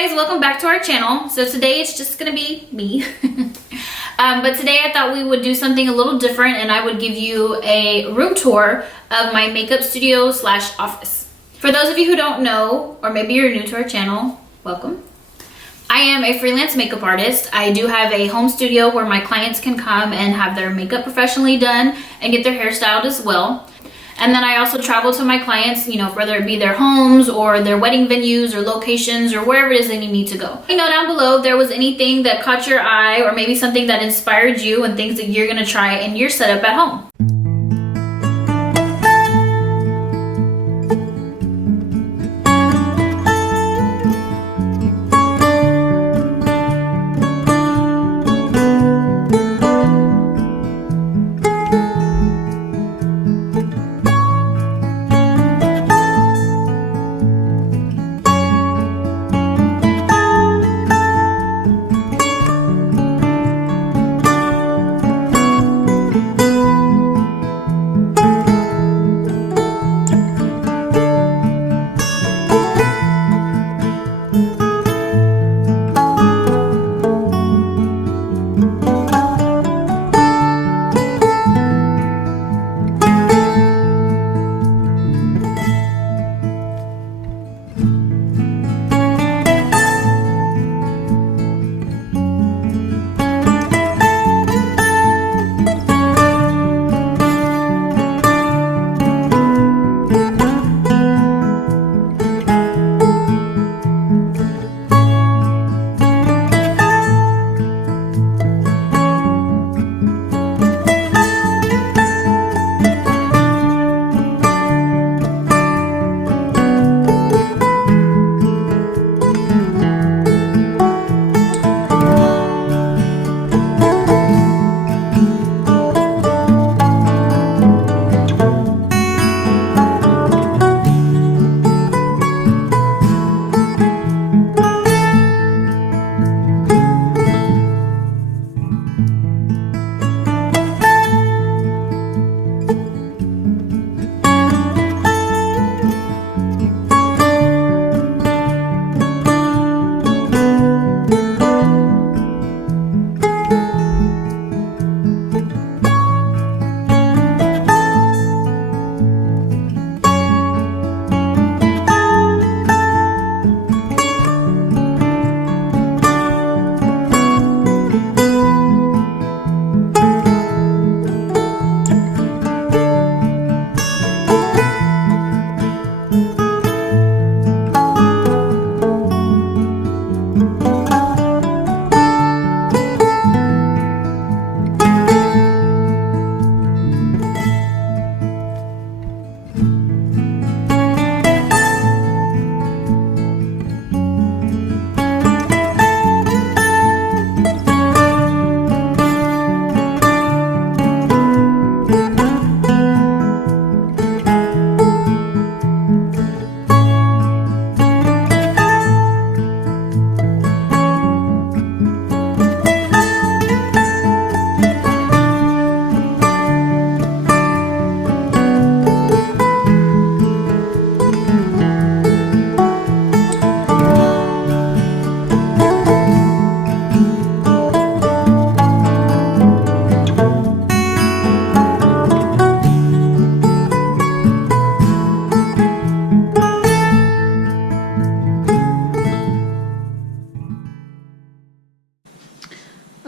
guys, welcome back to our channel. So today it's just gonna be me. But today I thought we would do something a little different and I would give you a room tour of my makeup studio slash office. For those of you who don't know, or maybe you're new to our channel, welcome. I am a freelance makeup artist. I do have a home studio where my clients can come and have their makeup professionally done and get their hair styled as well. And then I also travel to my clients, you know, whether it be their homes or their wedding venues or locations or wherever it is they need me to go. Let me know down below if there was anything that caught your eye or maybe something that inspired you and things that you're gonna try in your setup at home.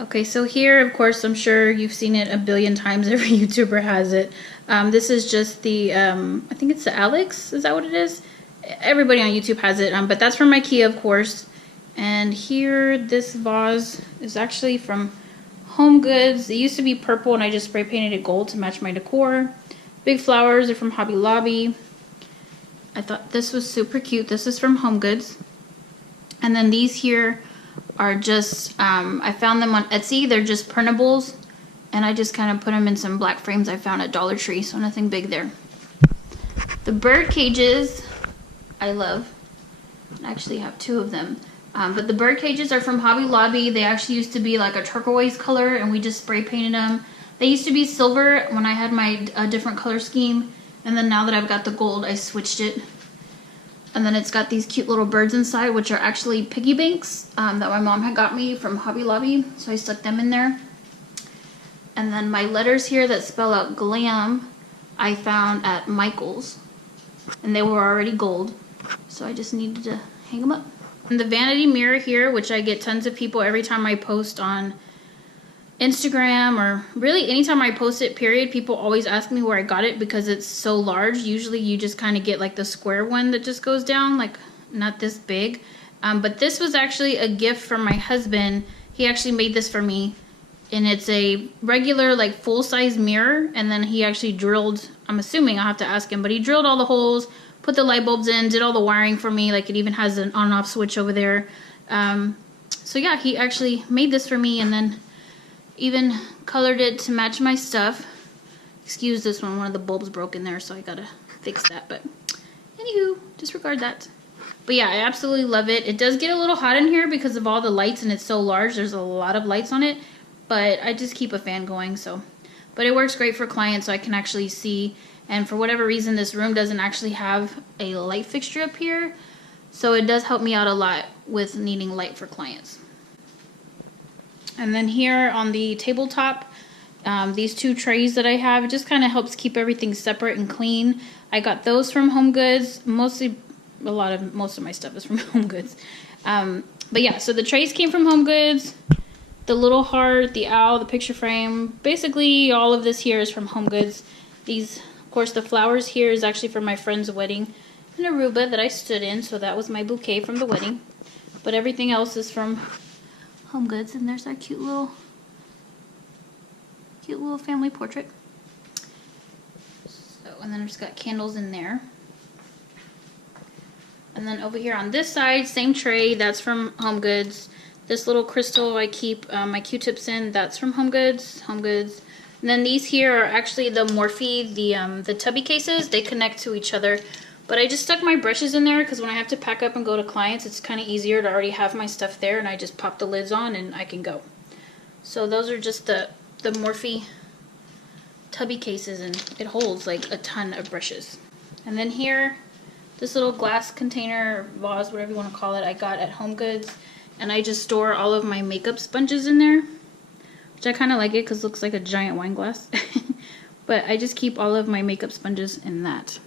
Okay, so here, of course, I'm sure you've seen it a billion times. Every YouTuber has it. This is just the, I think it's the Alex. Is that what it is? Everybody on YouTube has it, but that's from IKEA, of course. And here, this vase is actually from Home Goods. It used to be purple, and I just spray painted it gold to match my decor. Big flowers are from Hobby Lobby. I thought this was super cute. This is from Home Goods. And then these here are just, I found them on Etsy. They're just printables, and I just kind of put them in some black frames I found at Dollar Tree, so nothing big there. The bird cages, I love. I actually have two of them. But the bird cages are from Hobby Lobby. They actually used to be like a turquoise color, and we just spray painted them. They used to be silver when I had my different color scheme, and then now that I've got the gold, I switched it. And then it's got these cute little birds inside, which are actually piggy banks that my mom had got me from Hobby Lobby. So I stuck them in there. And then my letters here that spell out glam, I found at Michael's. And they were already gold. So I just needed to hang them up. And the vanity mirror here, which I get tons of people every time I post on Instagram, or really anytime I post it, period, people always ask me where I got it because it's so large. Usually you just kind of get like the square one that just goes down, like not this big. But this was actually a gift from my husband. He actually made this for me, and it's a regular like full-size mirror, and then he actually drilled, I'm assuming, I'll have to ask him, but he drilled all the holes, put the light bulbs in, did all the wiring for me. Like it even has an on and off switch over there. So yeah, he actually made this for me, and then even colored it to match my stuff. Excuse this one of the bulbs broke in there, so I gotta fix that. But anywho, disregard that. But yeah, I absolutely love it. It does get a little hot in here because of all the lights, and it's so large. There's a lot of lights on it, but I just keep a fan going. So, but it works great for clients, so I can actually see. And for whatever reason, this room doesn't actually have a light fixture up here, so it does help me out a lot with needing light for clients. And then here on the tabletop, these two trays that I have, it just kind of helps keep everything separate and clean. I got those from Home Goods. Most of my stuff is from Home Goods. But yeah, so the trays came from Home Goods. The little heart, the owl, the picture frame, basically all of this here is from Home Goods. These, of course, the flowers here is actually for my friend's wedding in Aruba that I stood in, so that was my bouquet from the wedding. But everything else is from Home Goods, and there's our cute little family portrait. So, and then I've just got candles in there. And then over here on this side, same tray, that's from Home Goods. This little crystal I keep my Q-tips in, that's from Home Goods. And then these here are actually the Morphe, the tubby cases. They connect to each other. But I just stuck my brushes in there because when I have to pack up and go to clients, it's kind of easier to already have my stuff there, and I just pop the lids on and I can go. So those are just the Morphe tubby cases, and it holds like a ton of brushes. And then here, this little glass container, vase, whatever you want to call it, I got at Home Goods, and I just store all of my makeup sponges in there, which I kind of like it because it looks like a giant wine glass. But I just keep all of my makeup sponges in that.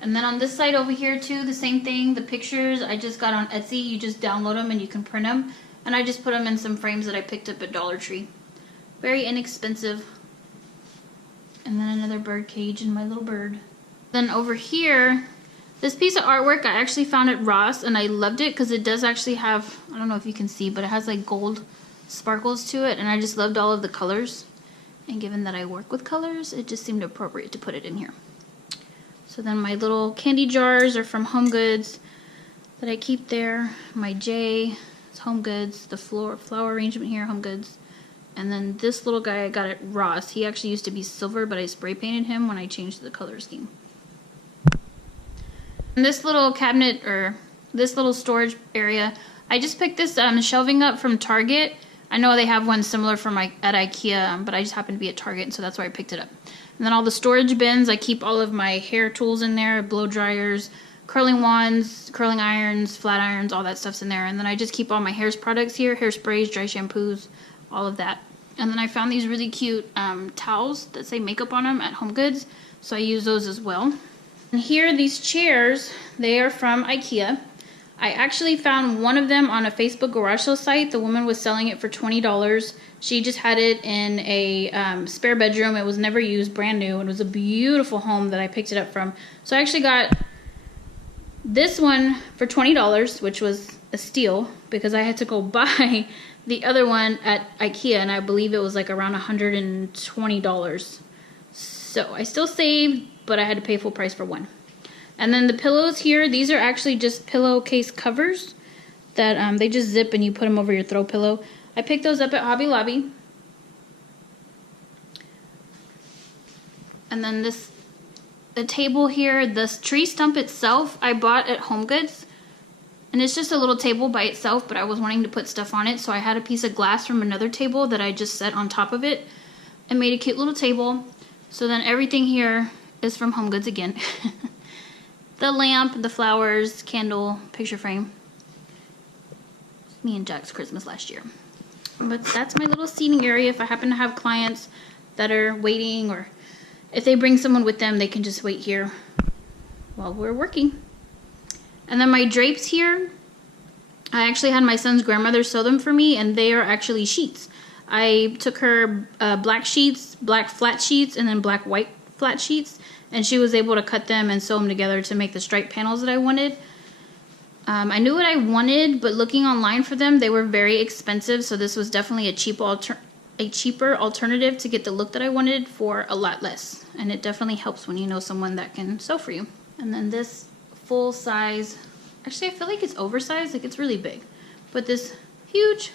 And then on this side over here too, the same thing. The pictures I just got on Etsy. You just download them and you can print them. And I just put them in some frames that I picked up at Dollar Tree. Very inexpensive. And then another bird cage and my little bird. Then over here, this piece of artwork I actually found at Ross, and I loved it because it does actually have, I don't know if you can see, but it has like gold sparkles to it, and I just loved all of the colors. And given that I work with colors, it just seemed appropriate to put it in here. So then my little candy jars are from Home Goods that I keep there. My J is Home Goods. The flower arrangement here, Home Goods. And then this little guy I got at Ross. He actually used to be silver, but I spray painted him when I changed the color scheme. And this little cabinet, or this little storage area, I just picked this shelving up from Target. I know they have one similar from at IKEA, but I just happened to be at Target, and so that's why I picked it up. And then all the storage bins, I keep all of my hair tools in there, blow dryers, curling wands, curling irons, flat irons, all that stuff's in there. And then I just keep all my hair products here, hairsprays, dry shampoos, all of that. And then I found these really cute towels that say makeup on them at Home Goods, so I use those as well. And here, these chairs, they are from IKEA. I actually found one of them on a Facebook garage sale site. The woman was selling it for $20. She just had it in a spare bedroom. It was never used, brand new. It was a beautiful home that I picked it up from. So I actually got this one for $20, which was a steal because I had to go buy the other one at IKEA, and I believe it was like around $120. So I still saved, but I had to pay full price for one. And then the pillows here, these are actually just pillowcase covers that they just zip and you put them over your throw pillow. I picked those up at Hobby Lobby. And then the table here, this tree stump itself, I bought at Home Goods. And it's just a little table by itself, but I was wanting to put stuff on it, so I had a piece of glass from another table that I just set on top of it and made a cute little table. So then everything here is from Home Goods again. The lamp, the flowers, candle, picture frame. Me and Jack's Christmas last year. But that's my little seating area. If I happen to have clients that are waiting, or if they bring someone with them, they can just wait here while we're working. And then my drapes here, I actually had my son's grandmother sew them for me, and they are actually sheets. I took her black sheets, black flat sheets, and then black white flat sheets, and she was able to cut them and sew them together to make the striped panels that I wanted. I knew what I wanted, but looking online for them, they were very expensive, so this was definitely a cheaper alternative to get the look that I wanted for a lot less. And it definitely helps when you know someone that can sew for you. And then this full size, actually I feel like it's oversized, like it's really big. But this huge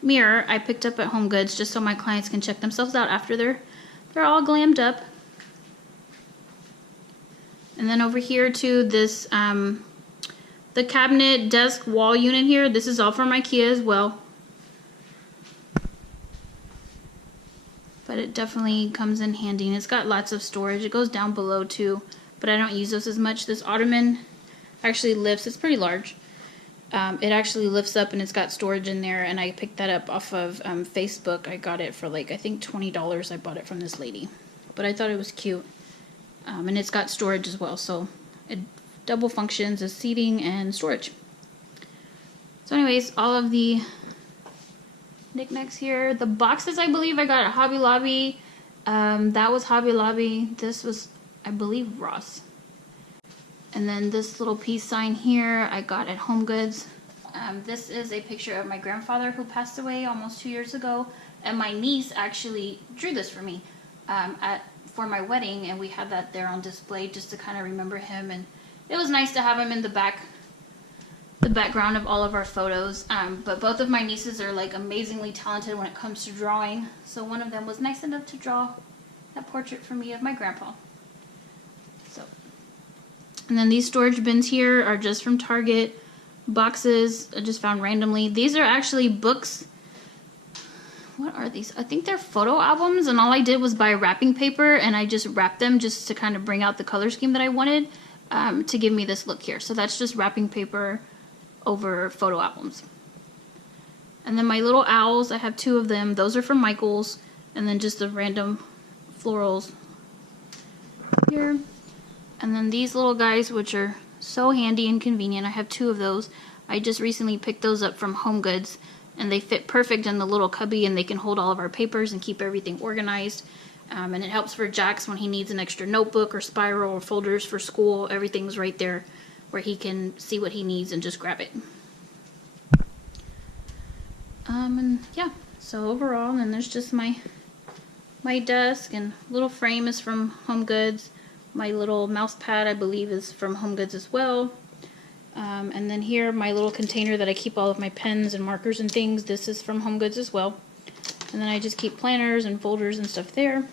mirror I picked up at Home Goods just so my clients can check themselves out after they're all glammed up. And then over here too, this the cabinet desk wall unit here, this is all from IKEA as well. But it definitely comes in handy, and it's got lots of storage. It goes down below too, but I don't use those as much. This ottoman actually lifts, it's pretty large. It actually lifts up and it's got storage in there, and I picked that up off of Facebook. I got it for like, I think $20. I bought it from this lady, but I thought it was cute. And it's got storage as well, so it double functions as seating and storage. So anyways, all of the knickknacks here. The boxes I believe I got at Hobby Lobby. That was Hobby Lobby. This was, I believe, Ross. And then this little peace sign here I got at Home Goods. This is a picture of my grandfather who passed away almost 2 years ago. And my niece actually drew this for me for my wedding. And we had that there on display just to kind of remember him. And it was nice to have him in the background of all of our photos. But both of my nieces are like amazingly talented when it comes to drawing. So one of them was nice enough to draw that portrait for me of my grandpa. So, and then these storage bins here are just from Target. Boxes I just found randomly. These are actually books. What are these? I think they're photo albums, and all I did was buy wrapping paper and I just wrapped them just to kind of bring out the color scheme that I wanted to give me this look here. So that's just wrapping paper over photo albums. And then my little owls, I have 2 of them. Those are from Michael's. And then just the random florals here. And then these little guys, which are so handy and convenient. I have 2 of those. I just recently picked those up from Home Goods, and they fit perfect in the little cubby, and they can hold all of our papers and keep everything organized. And it helps for Jax when he needs an extra notebook or spiral or folders for school. Everything's right there where he can see what he needs and just grab it. And yeah, so overall, and then there's just my desk, and little frame is from Home Goods. My little mouse pad, I believe, is from Home Goods as well. And then here, my little container that I keep all of my pens and markers and things, this is from Home Goods as well. And then I just keep planners and folders and stuff there.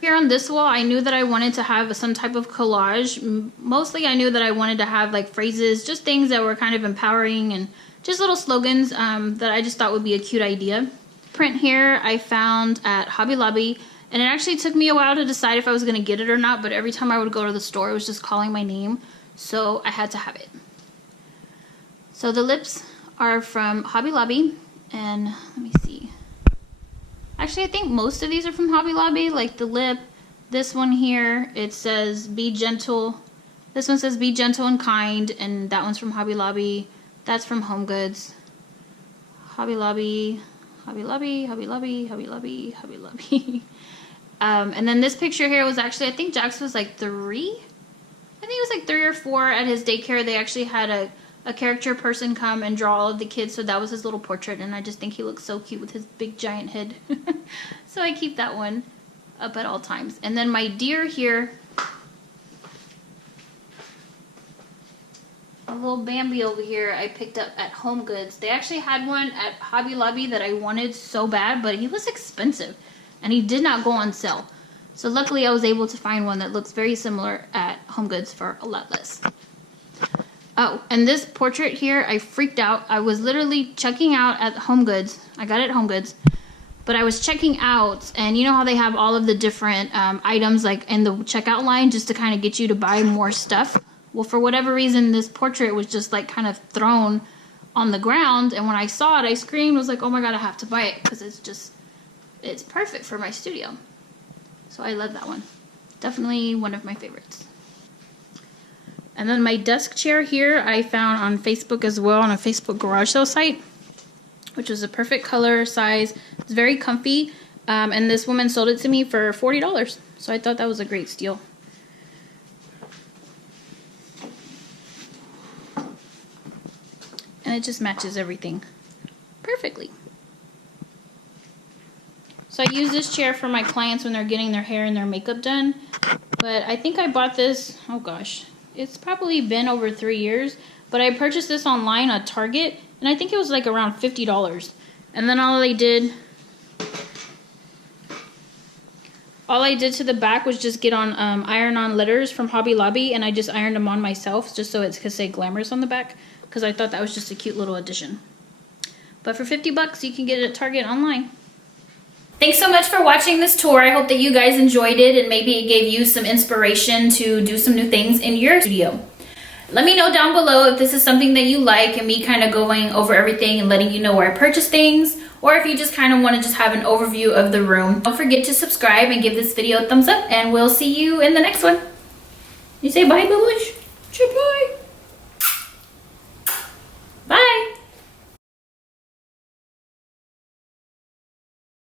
Here on this wall, I knew that I wanted to have some type of collage. Mostly I knew that I wanted to have like phrases, just things that were kind of empowering and just little slogans that I just thought would be a cute idea. Print here I found at Hobby Lobby, and it actually took me a while to decide if I was going to get it or not, but every time I would go to the store it was just calling my name, so I had to have it. So the lips are from Hobby Lobby, and let me see. Actually, I think most of these are from Hobby Lobby, like the lip. This one here, it says be gentle. This one says be gentle and kind, and that one's from Hobby Lobby. That's from Home Goods. Hobby Lobby, Hobby Lobby, Hobby Lobby, Hobby Lobby, Hobby Lobby. And then this picture here was actually, I think Jax was like 3. I think it was like 3 or 4 at his daycare. They actually had a character person come and draw all of the kids, so that was his little portrait, and I just think he looks so cute with his big giant head. So I keep that one up at all times. And then my deer here, a little Bambi over here, I picked up at Home Goods. They actually had one at Hobby Lobby that I wanted so bad, but he was expensive and he did not go on sale. So luckily I was able to find one that looks very similar at Home Goods for a lot less. Oh, and this portrait here, I freaked out. I was literally checking out at Home Goods. I got it at Home Goods. But I was checking out, and you know how they have all of the different items like in the checkout line just to kind of get you to buy more stuff. Well, for whatever reason, this portrait was just like kind of thrown on the ground, and when I saw it, I screamed, was like, oh my god, I have to buy it, because it's perfect for my studio. So I love that one. Definitely one of my favorites. And then my desk chair here I found on Facebook as well, on a Facebook garage sale site, which was a perfect color, size. It's very comfy, and this woman sold it to me for $40, so I thought that was a great steal. And it just matches everything perfectly. So I use this chair for my clients when they're getting their hair and their makeup done, but I think I bought this, oh gosh, it's probably been over 3 years, but I purchased this online at Target, and I think it was like around $50. And then all I did to the back was just get on iron-on letters from Hobby Lobby, and I just ironed them on myself just so it could say glamorous on the back, because I thought that was just a cute little addition. But for 50 bucks, you can get it at Target online. Thanks so much for watching this tour. I hope that you guys enjoyed it, and maybe it gave you some inspiration to do some new things in your studio. Let me know down below if this is something that you like, and me kind of going over everything and letting you know where I purchase things, or if you just kind of want to just have an overview of the room. Don't forget to subscribe and give this video a thumbs up, and we'll see you in the next one. You say bye, Boo Bush? Say bye.